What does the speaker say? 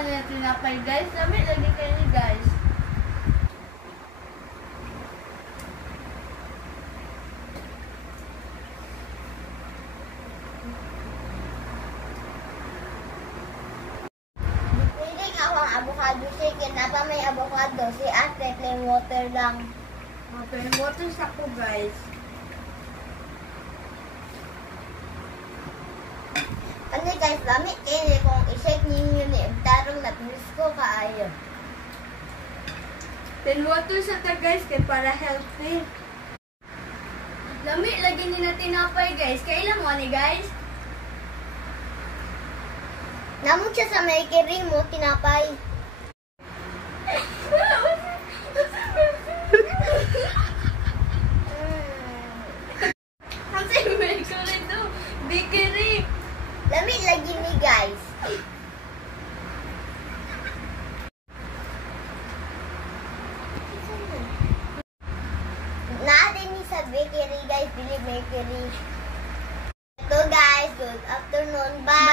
mo na tinapay guys. Lamig lagi kayo ni guys. Pwede nga akong avocado shake. Napa may avocado. Si ate, plain water lang. Okay, water sa ko guys. Ano guys, lamig kayo kung i-shake ninyo ni Tarong na ko kaayo. Then water sa ta guys kay para healthy. Lamig lagi ni na tinapay guys. Kailan mo ni guys? Namon siya sa may kering mo, tinapay. Ang sayo may kulit to. Bakery. Lamig lagi ni guys. Natin ni sa bakery guys, Billy Bakery. Ito guys, good afternoon, bye.